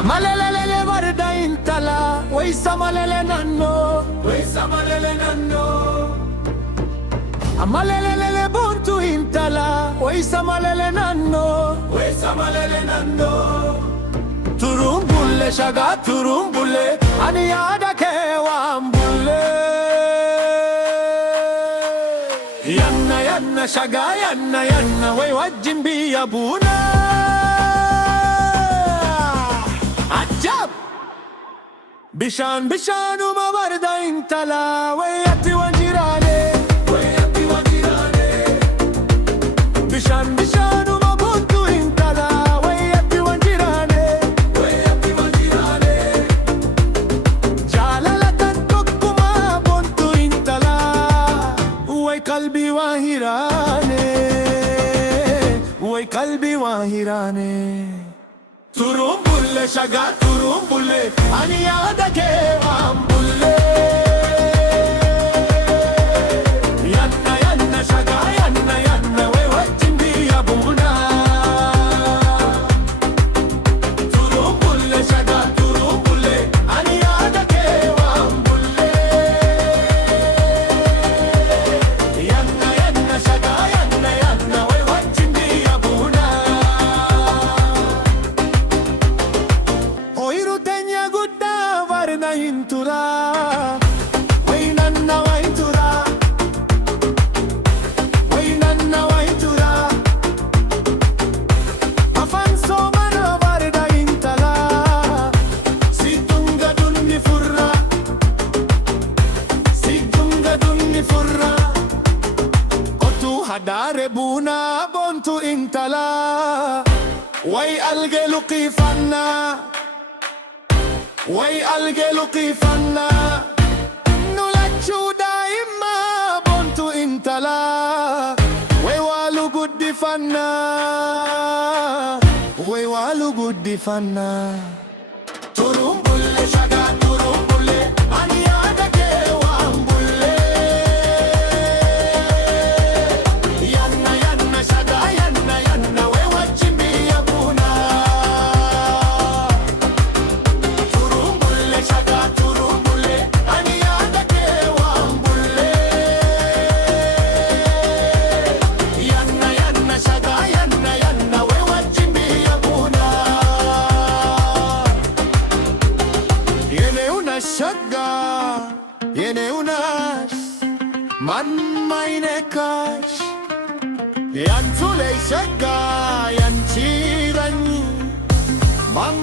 Amalelele warda intala, way samalele nanno, way samalele nanno. Amalelele buntu intala, way samalele nanno, way samalele nanno. Turumbulle shaga turumbulle, ani yada ke wambulle. Yanna yanna shaga yanna yanna, way wajjin bi abuna. Bishan bishan uma warda intala, wayati wajirane, wayati wajirane. Bishan bishan uma buntu intala, wayati wajirane, wayati wajirane. Jalalatan tokkuma buntu intala, way kalbi wahirane, way kalbi wahirane. Turumbulle shaga turumbulle, ani yada ke wambulle. Yanna yanna shaga yanna yanna, way wajjin bi abuna. Turumbulle shaga turumbulle, ani yada ke wambulle. Yanna yanna shaga yanna yanna, way wajjin bi abuna. Hintura, wainanna waintura, wainanna waintura. Afan somana warda intala, situnga dunni furra, situnga dunni furra. Kotu hadare buna bontu intala, way alge luqifanna. way algelu qifanna nulachu daima bontu intala way walu guddi fanna way walu guddi fanna turumbulle shaga turumbulle ani yada ke wambulle yanna yanna shaga yanna yanna way wajjin bi abuna shaga yene unas man meine kash yan tule shaga yan chirani man